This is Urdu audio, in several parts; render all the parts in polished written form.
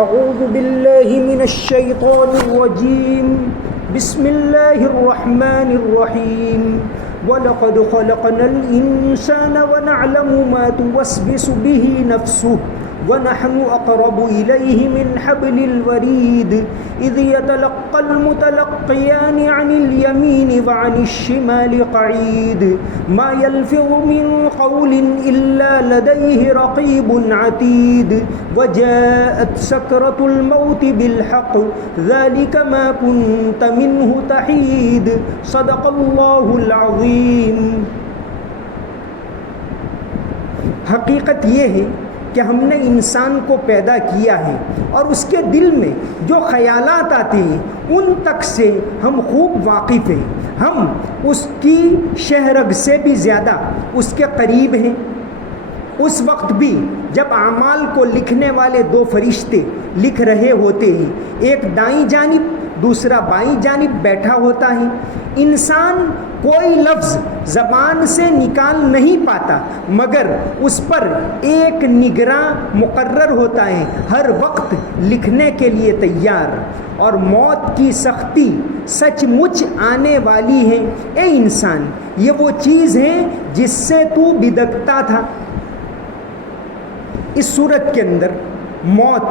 اعوذ باللہ من الشیطان الرجیم بسم اللہ الرحمن الرحیم وَلَقَدْ خَلَقْنَا الْإِنسَانَ وَنَعْلَمُ مَا تُوَسْوِسُ بِهِ نَفْسُهُ وَنَحْنُ أَقْرَبُ إِلَيْهِ مِنْ حَبْلِ الْوَرِيدِ إِذْ يَتَلَقَّى الْمُتَلَقِّيَانِ عَنِ الْيَمِينِ وَعَنِ الشِّمَالِ قَعِيدٌ مَا يَلْفِظُ مِنْ قَوْلٍ إِلَّا لَدَيْهِ رَقِيبٌ عَتِيدٌ وَجَاءَتْ سَكْرَةُ الْمَوْتِ بِالْحَقِّ ذَلِكَ مَا كُنْتَ مِنْهُ تَحِيدُ صدق اللَّهُ العظیم۔ حقیقت یہ ہے کہ ہم نے انسان کو پیدا کیا ہے اور اس کے دل میں جو خیالات آتے ہیں ان تک سے ہم خوب واقف ہیں۔ ہم اس کی شہرگ سے بھی زیادہ اس کے قریب ہیں۔ اس وقت بھی جب اعمال کو لکھنے والے دو فرشتے لکھ رہے ہوتے ہیں، ایک دائیں جانب دوسرا بائیں جانب بیٹھا ہوتا ہے، انسان کوئی لفظ زبان سے نکال نہیں پاتا مگر اس پر ایک نگراں مقرر ہوتا ہے، ہر وقت لکھنے کے لیے تیار۔ اور موت کی سختی سچ مچ آنے والی ہے۔ اے انسان، یہ وہ چیز ہے جس سے تو بدکتا تھا۔ اس صورت کے اندر موت،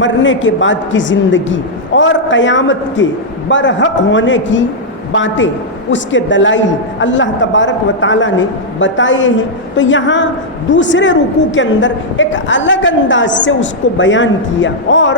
مرنے کے بعد کی زندگی اور قیامت کے برحق ہونے کی باتیں، اس کے دلائل اللہ تبارک و تعالیٰ نے بتائے ہیں۔ تو یہاں دوسرے رکوع کے اندر ایک الگ انداز سے اس کو بیان کیا، اور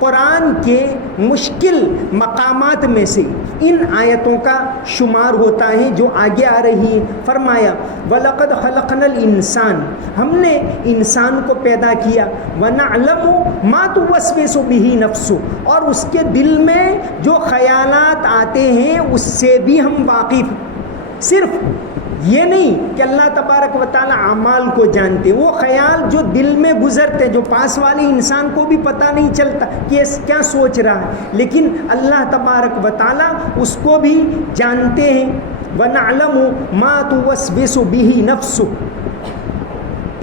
قرآن کے مشکل مقامات میں سے ان آیتوں کا شمار ہوتا ہے جو آگے آ رہی ہیں۔ فرمایا وَلَقَدْ خَلَقْنَا الْإِنسَانَ، ہم نے انسان کو پیدا کیا، وَنَعْلَمُ مَا تُوَسْوِسُ بِهِ نَفْسُهُ، اور اس کے دل میں جو خیالات آتے ہیں اس سے بھی ہم واقف۔ صرف یہ نہیں کہ اللہ تبارک و تعالیٰ اعمال کو جانتے، وہ خیال جو دل میں گزرتے، جو پاس والے انسان کو بھی پتہ نہیں چلتا کہ یہ کیا سوچ رہا ہے، لیکن اللہ تبارک و تعالیٰ اس کو بھی جانتے ہیں۔ وَنَعْلَمُ مَا تُوَسْوِسُ بِهِ نَفْسُهُ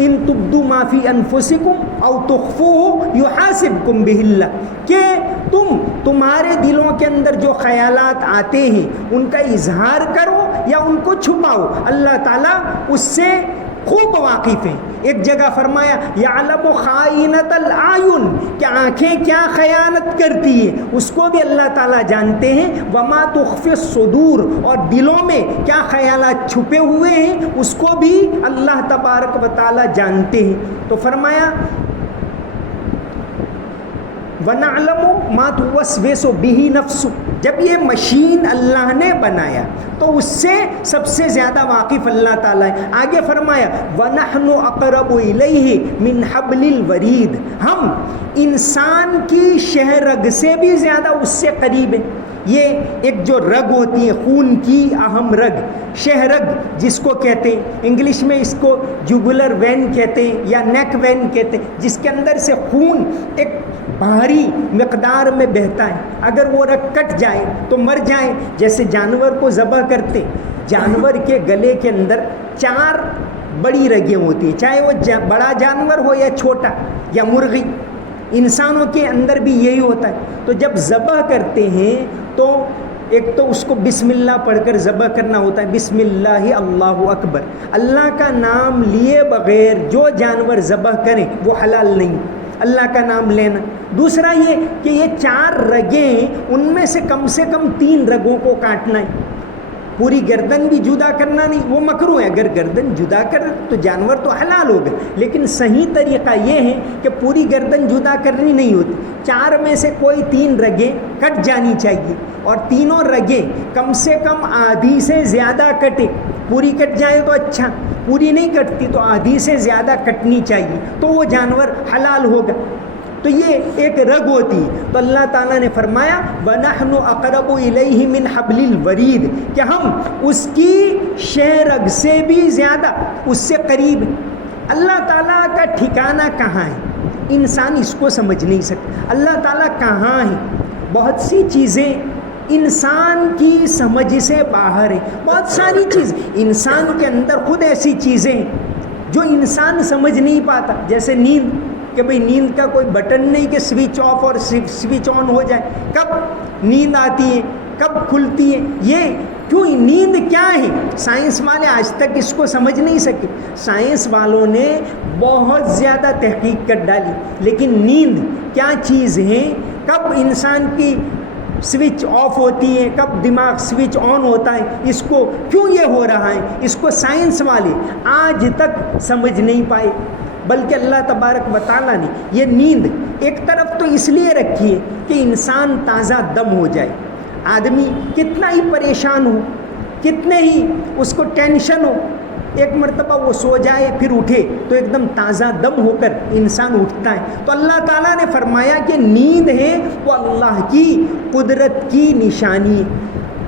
ان تبدوا ما فی انفسکم او تخفوہ یحاسبکم بہ اللہ، کہ تمہارے دلوں کے اندر جو خیالات آتے ہیں ان کا اظہار کرو یا ان کو چھپاؤ، اللہ تعالیٰ اس سے خوب واقف ہیں۔ ایک جگہ فرمایا یعلم خائنۃ الاعین، کہ آنکھیں کیا خیانت کرتی ہیں اس کو بھی اللہ تعالیٰ جانتے ہیں۔ وما تخفی الصدور، اور دلوں میں کیا خیالات چھپے ہوئے ہیں اس کو بھی اللہ تبارک و تعالیٰ جانتے ہیں۔ تو فرمایا وَنَعْلَمُ مَا تُوَسْوِسُ بِهِ نَفْسُهُ، جب یہ مشین اللہ نے بنایا تو اس سے سب سے زیادہ واقف اللہ تعالیٰ ہے۔ آگے فرمایا وَنَحْنُ أَقْرَبُ إِلَيْهِ مِنْ حَبْلِ الْوَرِيدِ، ہم انسان کی شہ رگ سے بھی زیادہ اس سے قریب ہیں۔ یہ ایک جو رگ ہوتی ہے خون کی اہم رگ، شہ رگ جس کو کہتے ہیں، انگلش میں اس کو جوگولر وین کہتے ہیں یا نیک وین کہتے ہیں، جس کے اندر سے خون ایک بھاری مقدار میں بہتا ہے۔ اگر وہ رگ کٹ جائے تو مر جائے۔ جیسے جانور کو ذبح کرتے، جانور کے گلے کے اندر 4 بڑی رگیں ہوتی ہیں، چاہے وہ بڑا جانور ہو یا چھوٹا یا مرغی۔ انسانوں کے اندر بھی یہی ہوتا ہے۔ تو جب ذبح کرتے ہیں تو ایک تو اس کو بسم اللہ پڑھ کر ذبح کرنا ہوتا ہے، بسم اللہ اللہ اکبر، اللہ کا نام لیے بغیر جو جانور ذبح کریں وہ حلال نہیں، اللہ کا نام لینا۔ دوسرا یہ کہ یہ 4 رگیں، ان میں سے کم 3 رگوں کو کاٹنا ہے۔ پوری گردن بھی جدا کرنا نہیں، وہ مکروہ ہے۔ اگر گردن جدا کر تو جانور تو حلال ہوگا، لیکن صحیح طریقہ یہ ہے کہ پوری گردن جدا کرنی نہیں ہوتی، 4 میں سے کوئی 3 رگیں کٹ جانی چاہیے، اور تینوں رگیں کم سے کم آدھی سے زیادہ کٹے۔ پوری کٹ جائے تو اچھا، پوری نہیں کٹتی تو آدھی سے زیادہ کٹنی چاہیے، تو وہ جانور حلال ہوگا۔ تو یہ ایک رگ ہوتی ہے۔ تو اللہ تعالیٰ نے فرمایا وَنَحْنُ أَقْرَبُ إِلَيْهِ مِنْ حَبْلِ الْوَرِيدِ، کہ ہم اس کی شہ رگ سے بھی زیادہ اس سے قریب ہیں۔ اللہ تعالیٰ کا ٹھکانہ کہاں ہے انسان اس کو سمجھ نہیں سکتا۔ اللہ تعالیٰ کہاں ہے؟ بہت سی چیزیں انسان کی سمجھ سے باہر ہیں، بہت ساری چیز انسان کے اندر خود ایسی چیزیں جو انسان سمجھ نہیں پاتا، جیسے نیند۔ کہ بھئی نیند کا کوئی بٹن نہیں کہ سوئچ آف اور سوئچ آن ہو جائے. کب نیند آتی ہے, کب کھلتی ہے, یہ کیوں, نیند کیا ہے؟ سائنس والے آج تک اس کو سمجھ نہیں سکے. سائنس والوں نے بہت زیادہ تحقیق کر ڈالی, لیکن نیند کیا چیز ہے, کب انسان کی سوئچ آف ہوتی ہے, کب دماغ سوئچ آن ہوتا ہے, اس کو کیوں یہ ہو رہا ہے, اس کو سائنس والے آج تک سمجھ نہیں پائے. بلکہ اللہ تبارک و تعالیٰ نے یہ نیند ایک طرف تو اس لیے رکھی ہے کہ انسان تازہ دم ہو جائے. آدمی کتنا ہی پریشان ہو, کتنے ہی اس کو ٹینشن ہو, ایک مرتبہ وہ سو جائے پھر اٹھے تو ایک دم تازہ دم ہو کر انسان اٹھتا ہے. تو اللہ تعالیٰ نے فرمایا کہ نیند ہے وہ اللہ کی قدرت کی نشانی.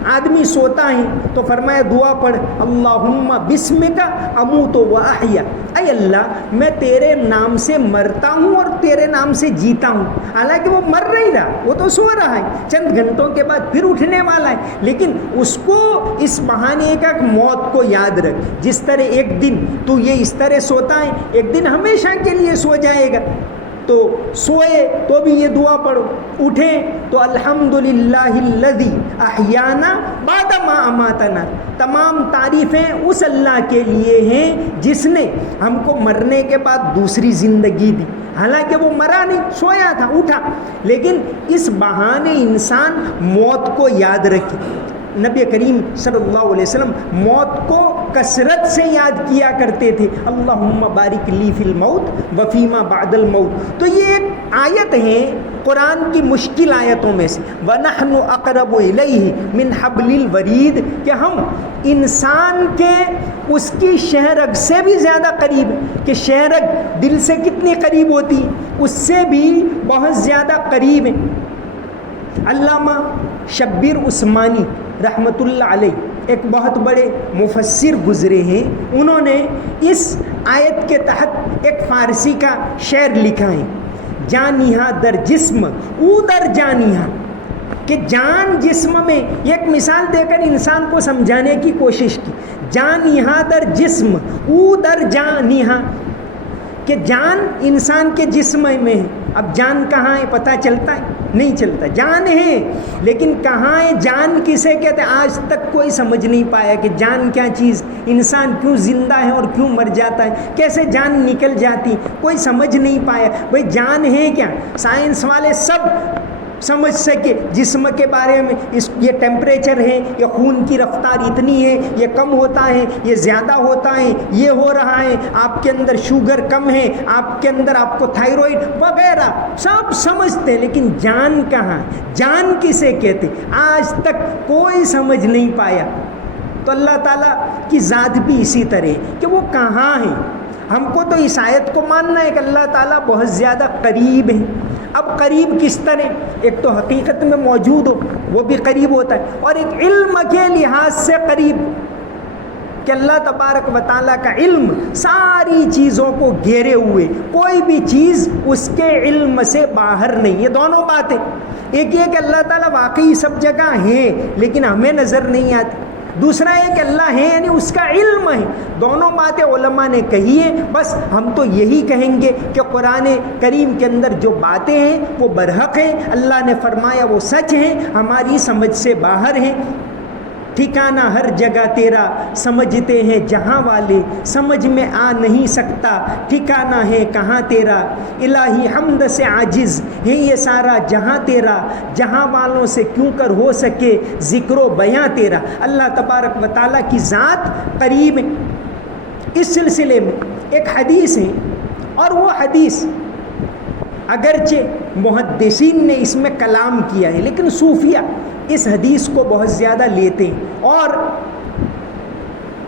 آدمی سوتا ہے تو فرمایا دعا پڑھ, اللہم بسمک اموت و احیا, اے اللہ میں تیرے نام سے مرتا ہوں اور تیرے نام سے جیتا ہوں. حالانکہ وہ مر نہیں رہا, وہ تو سو رہا ہے, چند گھنٹوں کے بعد پھر اٹھنے والا ہے, لیکن اس کو اس بہانے کا موت کو یاد رکھ. جس طرح ایک دن تو یہ اس طرح سوتا ہے, ایک دن ہمیشہ کے لیے سو جائے گا. تو سوئے تو بھی یہ دعا پڑھو, اٹھیں تو الحمدللہ الذی احیانا بعد ما اماتنا. تمام تعریفیں اس اللہ کے لیے ہیں جس نے ہم کو مرنے کے بعد دوسری زندگی دی. حالانکہ وہ مرا نہیں, سویا تھا, اٹھا, لیکن اس بہانے انسان موت کو یاد رکھے. نبی کریم صلی اللہ علیہ وسلم موت کو کثرت سے یاد کیا کرتے تھے, اللہم بارک لی فی الموت وفیما بعد الموت. تو یہ ایک آیت ہے قرآن کی مشکل آیتوں میں سے, وَنَحْنُ أَقْرَبُ إِلَيْهِ مِنْ حَبْلِ الْوَرِيدِ, کہ ہم انسان کے اس کی شہرگ سے بھی زیادہ قریب ہیں. کہ شہرگ دل سے کتنی قریب ہوتی ہے, اس سے بھی بہت زیادہ قریب ہیں. علامہ شبیر عثمانی رحمۃ اللہ علیہ ایک بہت بڑے مفسر گزرے ہیں, انہوں نے اس آیت کے تحت ایک فارسی کا شعر لکھا ہے, جانیہا در جسم او در جانیہا, کہ جان جسم میں, ایک مثال دے کر انسان کو سمجھانے کی کوشش کی. جانیہا در جسم او در جانیہا, کہ جان انسان کے جسم میں ہے. اب جان کہاں ہے پتہ چلتا ہے؟ نہیں چلتا. جان ہے لیکن کہاں ہے, جان کسے کہتے ہیں آج تک کوئی سمجھ نہیں پایا کہ جان کیا چیز, انسان کیوں زندہ ہے اور کیوں مر جاتا ہے, کیسے جان نکل جاتی, کوئی سمجھ نہیں پایا. بھئی جان ہے کیا؟ سائنس والے سب سمجھ سکے جسم کے بارے میں, یہ ٹیمپریچر ہے, یہ خون کی رفتار اتنی ہے, یہ کم ہوتا ہے, یہ زیادہ ہوتا ہے, یہ ہو رہا ہے, آپ کے اندر شوگر کم ہے, آپ کے اندر آپ کو تھائیروئڈ وغیرہ سب سمجھتے ہیں, لیکن جان کہاں, جان کسے کہتے آج تک کوئی سمجھ نہیں پایا. تو اللہ تعالیٰ کی ذات بھی اسی طرح ہے کہ وہ کہاں ہے. ہم کو تو اس آیت کو ماننا ہے کہ اللہ تعالیٰ بہت زیادہ قریب ہے. اب قریب کس طرح, ایک تو حقیقت میں موجود ہو وہ بھی قریب ہوتا ہے, اور ایک علم کے لحاظ سے قریب, کہ اللہ تبارک و تعالیٰ کا علم ساری چیزوں کو گھیرے ہوئے, کوئی بھی چیز اس کے علم سے باہر نہیں. یہ دونوں باتیں, ایک یہ کہ اللہ تعالیٰ واقعی سب جگہ ہے لیکن ہمیں نظر نہیں آتی, دوسرا یہ کہ اللہ ہے یعنی اس کا علم ہے. دونوں باتیں علماء نے کہی ہیں. بس ہم تو یہی کہیں گے کہ قرآن کریم کے اندر جو باتیں ہیں وہ برحق ہیں, اللہ نے فرمایا وہ سچ ہیں, ہماری سمجھ سے باہر ہیں. ٹھکانہ ہر جگہ تیرا سمجھتے ہیں جہاں والے, سمجھ میں آ نہیں سکتا ٹھکانہ ہے کہاں تیرا. الہی حمد سے عاجز ہے یہ سارا جہاں تیرا, جہاں والوں سے کیوں کر ہو سکے ذکر و بیاں تیرا. اللہ تبارک و تعالیٰ کی ذات قریب ہے. اس سلسلے میں ایک حدیث ہے, اور وہ حدیث اگرچہ محدثین نے اس میں کلام کیا ہے لیکن صوفیہ اس حدیث کو بہت زیادہ لیتے ہیں. اور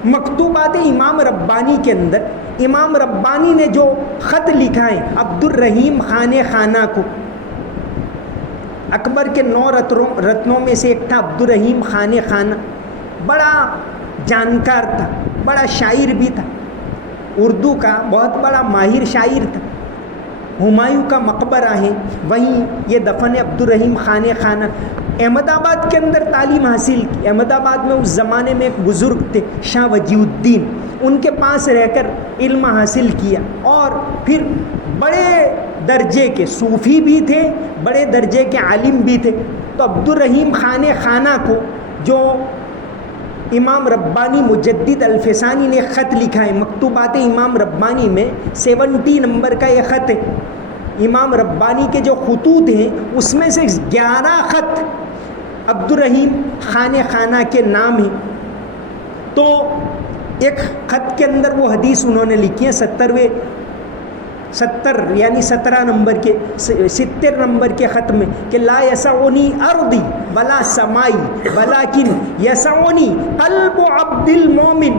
مکتوبات امام ربانی کے اندر امام ربانی نے جو خط لکھا ہے عبد الرحیم خان خانہ کو, اکبر کے 9 رتنوں میں سے ایک تھا عبد الرحیم خان خانہ, بڑا جانکار تھا, بڑا شاعر بھی تھا, اردو کا بہت بڑا ماہر شاعر تھا. ہمایوں کا مقبرہ ہے, وہیں یہ دفن ہے عبد الرحیم خان خانہ. احمد آباد کے اندر تعلیم حاصل کی. احمد آباد میں اس زمانے میں ایک بزرگ تھے شاہ وجی الدین, ان کے پاس رہ کر علم حاصل کیا, اور پھر بڑے درجے کے صوفی بھی تھے، بڑے درجے کے عالم بھی تھے. تو عبدالرحیم خان خانہ کو جو امام ربانی مجدد الفسانی نے خط لکھا ہے، مکتوبات امام ربانی میں 70 نمبر کا یہ خط ہے. امام ربانی کے جو خطوط ہیں اس میں سے 11 خط عبدالرحیم خان خانہ کے نام ہیں. تو ایک خط کے اندر وہ حدیث انہوں نے لکھی ہے 17 نمبر کے خط میں کہ لا یسعنی ارضی ولا سمائی ولیکن یسعنی قلب عبد المومن،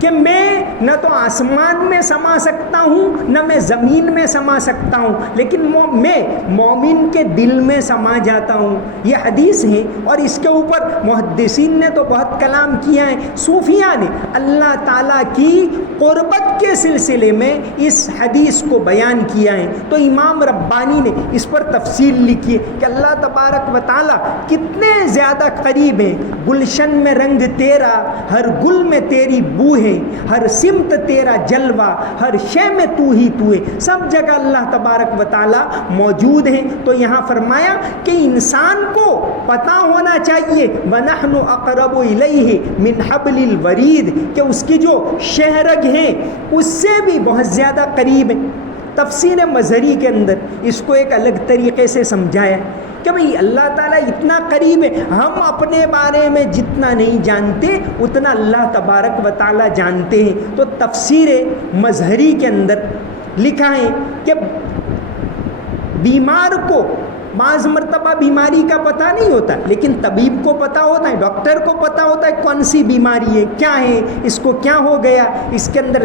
کہ میں نہ تو آسمان میں سما سکتا ہوں نہ میں زمین میں سما سکتا ہوں، لیکن میں مومن کے دل میں سما جاتا ہوں. یہ حدیث ہے اور اس کے اوپر محدثین نے تو بہت کلام کیا ہے. صوفیاء نے اللہ تعالیٰ کی قربت کے سلسلے میں اس حدیث کو بیان کیا ہے. تو امام ربانی نے اس پر تفصیل لکھی ہے کہ اللہ تبارک و تعالیٰ کتنے زیادہ قریب ہیں. گلشن میں رنگ تیرا، ہر گل میں تیری بو ہے، ہر سمت تیرا جلوہ، ہر شے میں تو ہی تو ہے. سب جگہ اللہ تبارک و تعالیٰ موجود ہیں. تو یہاں فرمایا کہ انسان کو پتہ ہونا چاہیے وَنَحْنُ أَقْرَبُ إِلَيْهِ مِنْ حَبْلِ الْوَرِيدِ، کہ اس کی جو شہرگ ہیں اس سے بھی بہت زیادہ قریب ہیں. تفسیر مظہری کے اندر اس کو ایک الگ طریقے سے سمجھایا کہ بھئی اللہ تعالیٰ اتنا قریب ہے، ہم اپنے بارے میں جتنا نہیں جانتے اتنا اللہ تبارک و تعالیٰ جانتے ہیں. تو تفسیر مظہری کے اندر لکھا ہے کہ بیمار کو بعض مرتبہ بیماری کا پتہ نہیں ہوتا، لیکن طبیب کو پتہ ہوتا ہے، ڈاکٹر کو پتہ ہوتا ہے کون سی بیماری ہے، کیا ہے، اس کو کیا ہو گیا، اس کے اندر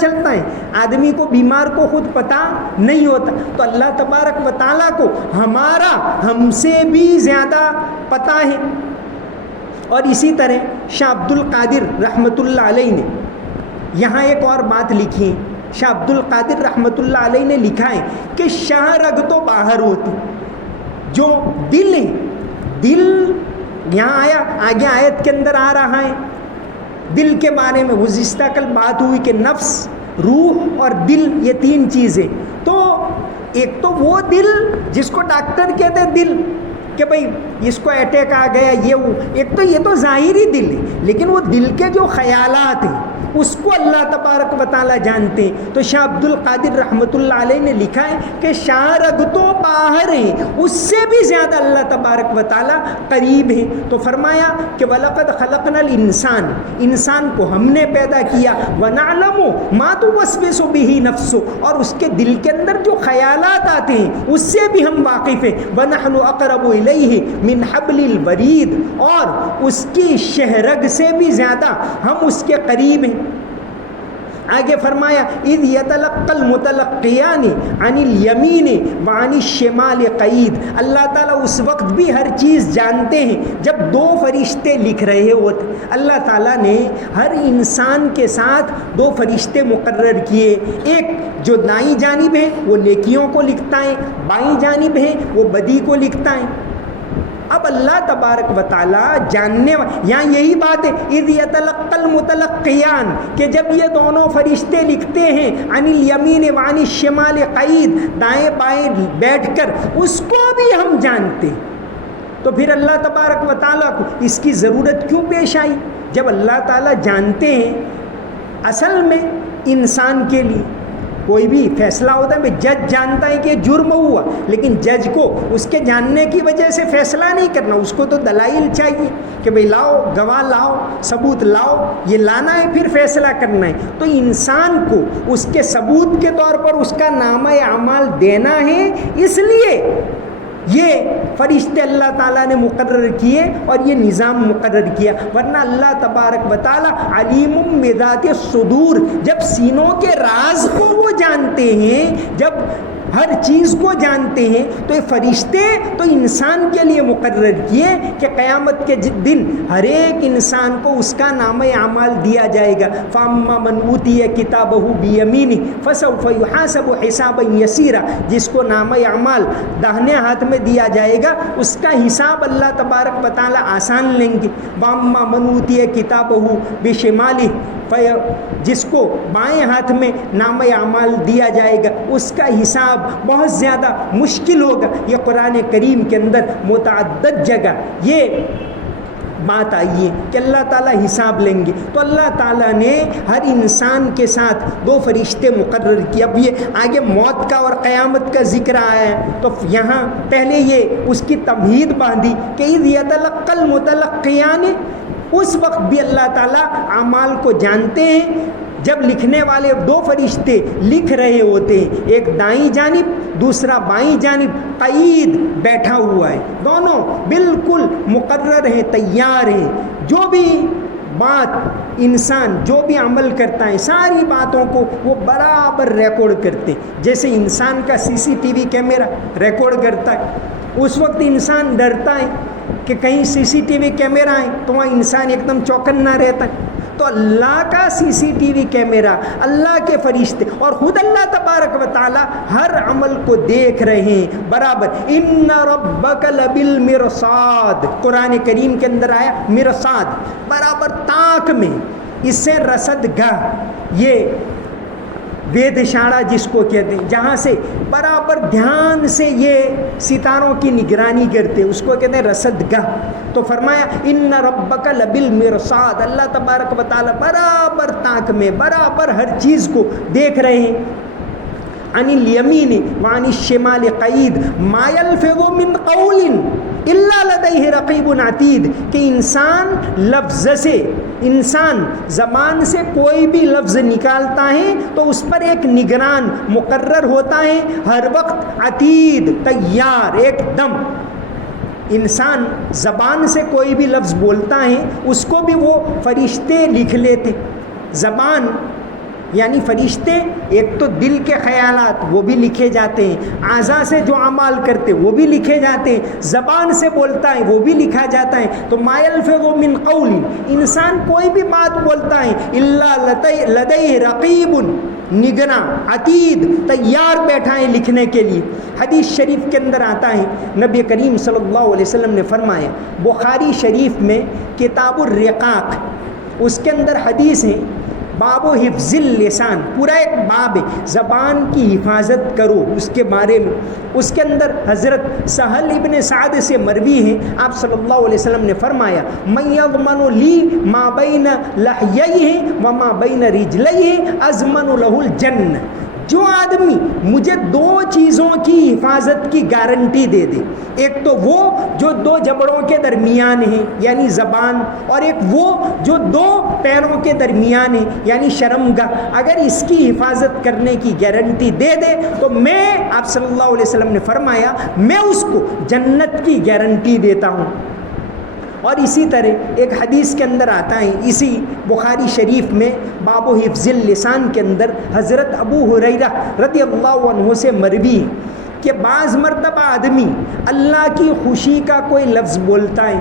چلتا ہے. آدمی کو بیمار کو خود پتہ نہیں ہوتا. تو اللہ تبارک و تعالیٰ کو ہم سے بھی زیادہ پتہ ہے. اور اسی طرح شاہ عبد القادر رحمۃ اللہ علیہ نے یہاں ایک اور بات لکھی ہے. شاہ عبد القادر رحمۃ اللہ علیہ نے لکھا ہے کہ شاہ رگ تو باہر ہوتی، جو دل ہے، دل یہاں آیا، آگے آیت کے اندر آ رہا ہے دل کے بارے میں. گزشتہ کل بات ہوئی کہ نفس، روح اور دل یہ 3 چیزیں. تو ایک تو وہ دل جس کو ڈاکٹر کہتے ہیں دل، کہ بھئی اس کو اٹیک آ گیا، یہ تو ظاہری دل ہے، لیکن وہ دل کے جو خیالات ہیں اس کو اللہ تبارک و تعالیٰ جانتے ہیں. تو شاہ عبد القادر رحمۃ اللہ علیہ نے لکھا ہے کہ شاہ رگ تو باہر ہیں، اس سے بھی زیادہ اللہ تبارک و تعالیٰ قریب ہیں. تو فرمایا کہ وَلَقَدْ خَلَقْنَا الْإِنسَانَ، انسان کو ہم نے پیدا کیا، وَنَعْلَمُ مَا تُوَسْوِسُ بِهِ نَفْسُهُ، اور اس کے دل کے اندر جو خیالات آتے ہیں اس سے بھی ہم واقف ہیں. وَنَحْنُ أَقْرَبُ إِلَيْهِ مِنْ حَبْلِ الْوَرِيدِ، اور اس کی شہرگ سے بھی زیادہ ہم اس کے قریب ہیں. آگے فرمایا اذ یتلقى المتلقیان عن الیمین وعن الشمال قعید، اللہ تعالیٰ اس وقت بھی ہر چیز جانتے ہیں جب 2 فرشتے لکھ رہے ہوتے. اللہ تعالیٰ نے ہر انسان کے ساتھ 2 فرشتے مقرر کیے، ایک جو دائیں جانب ہے وہ نیکیوں کو لکھتا ہے، بائیں جانب ہے وہ بدی کو لکھتا ہے. اب اللہ تبارک و تعالیٰ جاننے یہاں یہی بات ہے اذ یتلقى المتلقیان، کہ جب یہ دونوں فرشتے لکھتے ہیں عن الیمین وعن الشمال قعید، دائیں بائیں بیٹھ کر، اس کو بھی ہم جانتے ہیں. تو پھر اللہ تبارک و تعالیٰ کو اس کی ضرورت کیوں پیش آئی جب اللہ تعالیٰ جانتے ہیں؟ اصل میں انسان کے لیے کوئی بھی فیصلہ ہوتا ہے، جج جانتا ہے کہ جرم ہوا، لیکن جج کو اس کے جاننے کی وجہ سے فیصلہ نہیں کرنا، اس کو تو دلائل چاہیے کہ بھئی لاؤ، گواہ لاؤ، ثبوت لاؤ، یہ لانا ہے پھر فیصلہ کرنا ہے. تو انسان کو اس کے ثبوت کے طور پر اس کا نامہ اعمال دینا ہے، اس لیے یہ فرشتے اللہ تعالیٰ نے مقرر کیے اور یہ نظام مقرر کیا. ورنہ اللہ تبارک و تعالیٰ علیم بذات الصدور، جب سینوں کے راز کو وہ جانتے ہیں، جب ہر چیز کو جانتے ہیں، تو یہ فرشتے تو انسان کے لیے مقرر کیے کہ قیامت کے دن ہر ایک انسان کو اس کا نامہ اعمال دیا جائے گا. فَأَمَّا مَنْ أُوتِيَ كِتَابَهُ بِيَمِينِهِ فَسَوْفَ يُحَاسَبُ حِسَابًا يَسِيرًا، جس کو نامہ اعمال داہنے ہاتھ میں دیا جائے گا اس کا حساب اللہ تبارک و تعالیٰ آسان لیں گے. وَأَمَّا مَنْ أُوتِيَ كِتَابَهُ بِشِمَالِهِ جس کو بائیں ہاتھ میں نامہ اعمال دیا جائے گا اس کا حساب بہت زیادہ مشکل ہوگا. یہ قرآن کریم کے اندر متعدد جگہ یہ بات آئی ہے کہ اللہ تعالیٰ حساب لیں گے. تو اللہ تعالیٰ نے ہر انسان کے ساتھ 2 فرشتے مقرر کیے. اب یہ آگے موت کا اور قیامت کا ذکر آیا ہے تو یہاں پہلے یہ اس کی تمہید باندھی کہ اذ یتلقی المتلقیان، اس وقت بھی اللہ تعالیٰ اعمال کو جانتے ہیں جب لکھنے والے 2 فرشتے لکھ رہے ہوتے ہیں، ایک دائیں جانب دوسرا بائیں جانب، قید بیٹھا ہوا ہے، دونوں بالکل مقرر ہیں، تیار ہیں. جو بھی بات انسان جو بھی عمل کرتا ہے ساری باتوں کو وہ برابر ریکارڈ کرتے ہیں. جیسے انسان کا CCTV کیمرہ ریکارڈ کرتا ہے، اس وقت انسان ڈرتا ہے کہ کہیں CCTV کیمرہ ہے تو وہاں انسان ایک دم چوکنا رہتا ہے. تو اللہ کا CCTV کیمرہ، اللہ کے فرشتے اور خود اللہ تبارک و تعالی ہر عمل کو دیکھ رہے ہیں برابر. ان ربک لبالمرصاد، قرآن کریم کے اندر آیا مرصاد، برابر تاک میں. اس سے رصد گاہ، یہ وید شاڑا جس کو کہتے ہیں، جہاں سے برابر دھیان سے یہ ستاروں کی نگرانی کرتے، اس کو کہتے ہیں رصد گاہ. تو فرمایا ان ربک لبالمرصاد، اللہ تبارک و تعالی برابر تاک میں برابر ہر چیز کو دیکھ رہے ہیں. عن الیمین وعن الشمال قعید ما یلفظ من قول الا لدیہ رقیب عتید، کہ انسان لفظ سے، انسان زبان سے کوئی بھی لفظ نکالتا ہے تو اس پر ایک نگران مقرر ہوتا ہے ہر وقت، عتید تیار ایک دم. انسان زبان سے کوئی بھی لفظ بولتا ہے اس کو بھی وہ فرشتے لکھ لیتے. زبان یعنی فرشتے، ایک تو دل کے خیالات وہ بھی لکھے جاتے ہیں، اعضاء سے جو اعمال کرتے وہ بھی لکھے جاتے ہیں، زبان سے بولتا ہے وہ بھی لکھا جاتا ہے. تو ما یلفظ من قول، انسان کوئی بھی بات بولتا ہے الا لدیہ رقیب، نگراں، عتید تیار بیٹھا ہے لکھنے کے لیے. حدیث شریف کے اندر آتا ہے نبی کریم صلی اللہ علیہ وسلم نے فرمایا، بخاری شریف میں کتاب الرقاق، اس کے اندر حدیث ہے باب و حفظ اللسان، پورا ایک باب ہے زبان کی حفاظت کرو اس کے بارے میں. اس کے اندر حضرت سہل ابن سعد سے مروی ہیں، آپ صلی اللہ علیہ وسلم نے فرمایا من یضمن لی ما بین لحییہ وما بین رجلیہ اضمن لہ الجنہ، جو آدمی مجھے 2 چیزوں کی حفاظت کی گارنٹی دے دے، ایک تو وہ جو 2 جبڑوں کے درمیان ہیں یعنی زبان، اور ایک وہ جو 2 پیروں کے درمیان ہیں یعنی شرمگاہ، اگر اس کی حفاظت کرنے کی گارنٹی دے دے تو میں، آپ صلی اللہ علیہ وسلم نے فرمایا، میں اس کو جنت کی گارنٹی دیتا ہوں. اور اسی طرح ایک حدیث کے اندر آتا ہے اسی بخاری شریف میں باب و حفظ اللسان کے اندر، حضرت ابو ہریرہ رضی اللہ عنہ سے مروی کہ بعض مرتبہ آدمی اللہ کی خوشی کا کوئی لفظ بولتا ہے،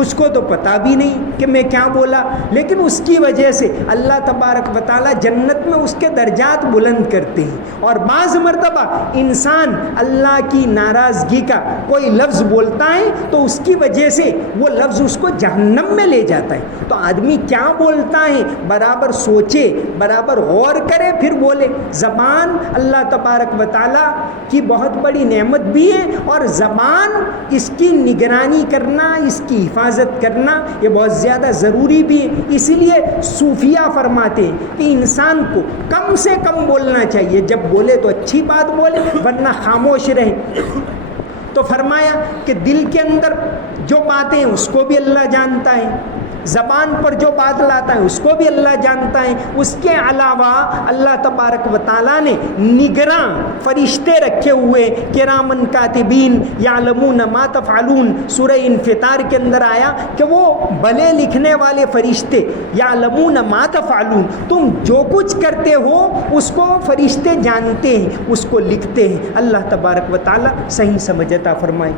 اس کو تو پتہ بھی نہیں کہ میں کیا بولا، لیکن اس کی وجہ سے اللہ تبارک و تعالی جنت میں اس کے درجات بلند کرتے ہیں. اور بعض مرتبہ انسان اللہ کی ناراضگی کا کوئی لفظ بولتا ہے تو اس کی وجہ سے وہ لفظ اس کو جہنم میں لے جاتا ہے. تو آدمی کیا بولتا ہے برابر سوچے، برابر غور کرے پھر بولے. زبان اللہ تبارک و تعالی کی بہت بڑی نعمت بھی ہے، اور زبان اس کی نگرانی کرنا، اس کی حفاظت کرنا یہ بہت زیادہ ضروری بھی ہے. اسی لیے صوفیہ فرماتے ہیں کہ انسان کو کم سے کم بولنا چاہیے، جب بولے تو اچھی بات بولے ورنہ خاموش رہے. تو فرمایا کہ دل کے اندر جو باتیں ہیں اس کو بھی اللہ جانتا ہے، زبان پر جو بات لاتا ہے اس کو بھی اللہ جانتا ہے. اس کے علاوہ اللہ تبارک و تعالیٰ نے نگراں فرشتے رکھے ہوئے، کرامن کاتبین یعلمون ما تفعلون، سورہ انفطار کے اندر آیا کہ وہ بھلے لکھنے والے فرشتے، یعلمون ما تفعلون، تم جو کچھ کرتے ہو اس کو فرشتے جانتے ہیں، اس کو لکھتے ہیں. اللہ تبارک و تعالیٰ صحیح سمجھ عطا فرمائے.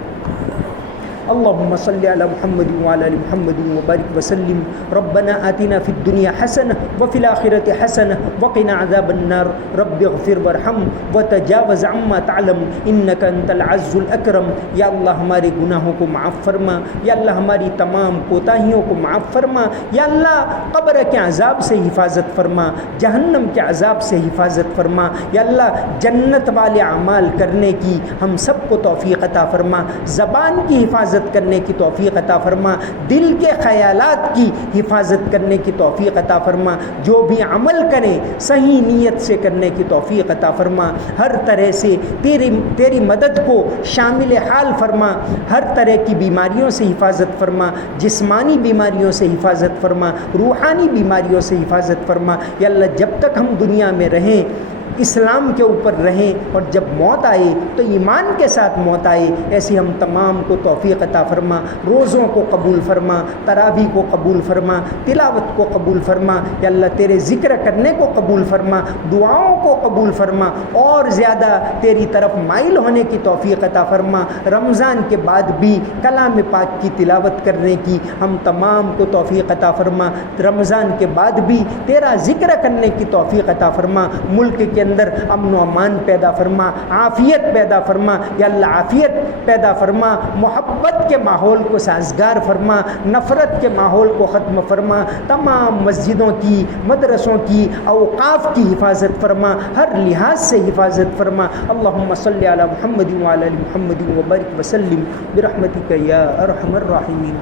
اللهم صل على محمد وعلى ال محمد وبارك وسلم. ربنا آتنا في الدنيا حسنة وفي الآخرة حسنة وقنا عذاب النار. رب اغفر وارحم وتجاوز عما تعلم انك انت العز الاکرم. یا اللہ ہمارے گناہوں کو معاف فرما، یا اللہ ہماری تمام کوتاہیوں کو معاف فرما، یا اللہ قبر کے عذاب سے حفاظت فرما، جہنم کے عذاب سے حفاظت فرما، یا اللہ جنت والے اعمال کرنے کی ہم سب کو توفیق عطا فرما، زبان کی حفاظت کرنے کی توفیق عطا فرما، دل کے خیالات کی حفاظت کرنے کی توفیق عطا فرما، جو بھی عمل کریں صحیح نیت سے کرنے کی توفیق عطا فرما، ہر طرح سے تیری مدد کو شامل حال فرما، ہر طرح کی بیماریوں سے حفاظت فرما، جسمانی بیماریوں سے حفاظت فرما، روحانی بیماریوں سے حفاظت فرما. یا اللہ جب تک ہم دنیا میں رہیں اسلام کے اوپر رہیں، اور جب موت آئے تو ایمان کے ساتھ موت آئے، ایسے ہم تمام کو توفیق عطا فرما. روزوں کو قبول فرما، تراویح کو قبول فرما، تلاوت کو قبول فرما. یا اللہ تیرے ذکر کرنے کو قبول فرما، دعاؤں کو قبول فرما، اور زیادہ تیری طرف مائل ہونے کی توفیق عطا فرما. رمضان کے بعد بھی کلام پاک کی تلاوت کرنے کی ہم تمام کو توفیق عطا فرما. رمضان کے بعد بھی تیرا ذکر کرنے کی توفیق عطا فرما. ملک کے اندر امن و امان پیدا فرما، عافیت پیدا فرما. یا اللہ عافیت پیدا فرما، محبت کے ماحول کو سازگار فرما، نفرت کے ماحول کو ختم فرما. تمام مسجدوں کی، مدرسوں کی، اوقاف کی حفاظت فرما، ہر لحاظ سے حفاظت فرما. اللہم صلی علی محمد وعلی ال محمد وبارک وسلم برحمتک یا ارحم الراحمین.